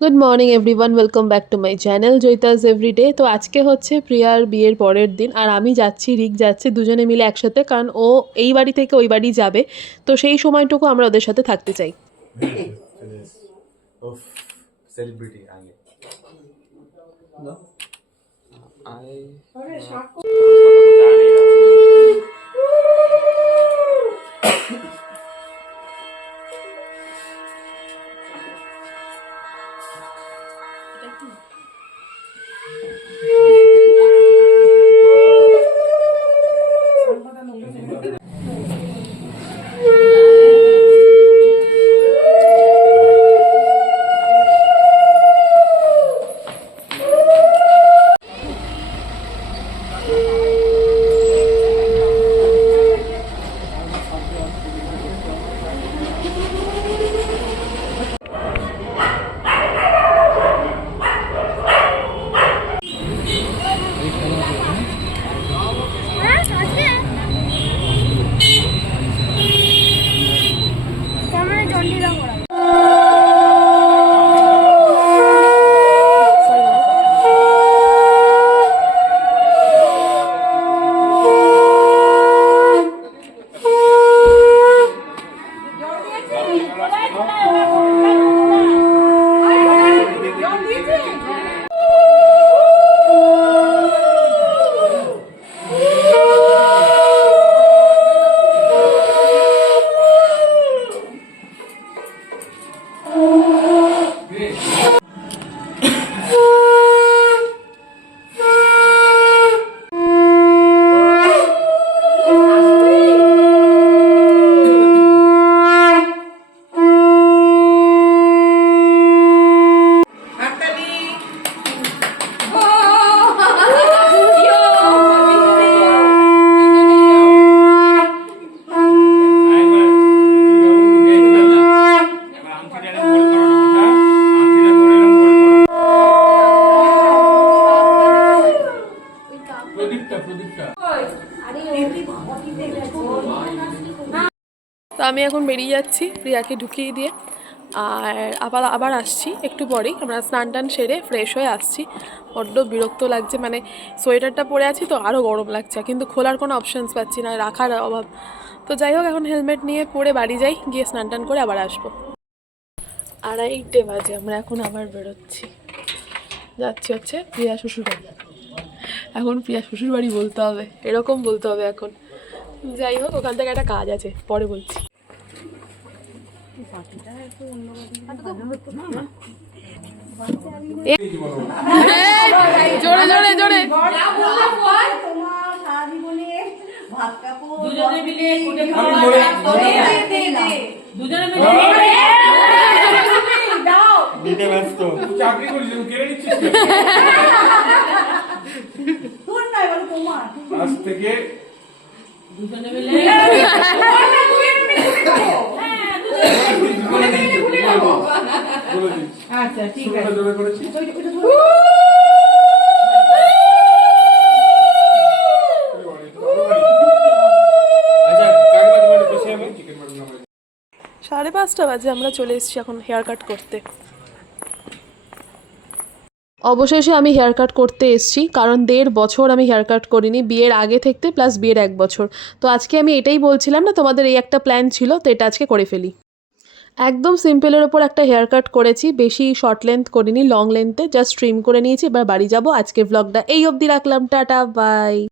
Good morning everyone welcome back to my channel জৈতাস everyday তো আজকে হচ্ছে প্রিয়ার বিয়ের পরের দিন আর আমি যাচ্ছি রিক যাচ্ছে দুজনে মিলে একসাথে কারণ ও এই বাড়ি থেকে ওই বাড়ি যাবে। তো সেই সময়টুকু আমরা ওদের সাথে থাকতে চাই। Of celebrity আগে তো আমি এখন বেরিয়ে যাচ্ছি প্রিয়াকে ঢুকিয়ে দিয়ে। আর আবার আবার আসছি একটু পরেই। আমরা স্নান টান সেরে ফ্রেশ হয়ে আসছি। বড্ড বিরক্ত লাগছে মানে সোয়েটারটা পরে আছি তো আরও গরম লাগছে, কিন্তু খোলার কোনো অপশানস পাচ্ছি না, রাখার অভাব। তো যাই হোক, এখন হেলমেট নিয়ে পরে বাড়ি যাই, গিয়ে স্নান টান করে আবার আসব। আড়াইটে বাজে, আমরা এখন আবার বেরোচ্ছি। যাচ্ছি হচ্ছে প্রিয়া শ্বশুরবাড়ি এখন প্রিয়া শ্বশুরবাড়ি বলতে হবে এরকম বলতে হবে এখন যাই হোক ওখান থেকে একটা কাজ আছে পরে বলছি জোরে জোরে জোরে তোমার সারা জীবনে ভাত কাপড় দুজনে মিলে কুটে দিতে ব্যস্ত চাকরি করিস কেড়ে নিচ্ছিস কেন? তোর নয় বলো তোমার আজ থেকে আচ্ছা ঠিক আছে আচ্ছা মানে সাড়ে পাঁচটা বাজে আমরা চলে এসেছি এখন হেয়ার কাট করতে অবশেষে আমি হেয়ার কাট করতে এসেছি, কারণ দেড় বছর আমি হেয়ার কাট করিনি, বিয়ের আগে থেকে প্লাস বিয়ের এক বছর। তো আজকে আমি এটাই বলছিলাম না, তোমাদের এই একটা প্ল্যান ছিল, তো এটা আজকে করে ফেলি। একদম সিম্পলের ওপর একটা হেয়ার কাট করেছি, বেশি শর্ট লেন্থ করিনি লং লেন্থে জাস্ট স্ট্রিম করে নিয়েছি, এবার বাড়ি যাব আজকে ব্লগটা এই অবধি রাখলাম, টাটা বাই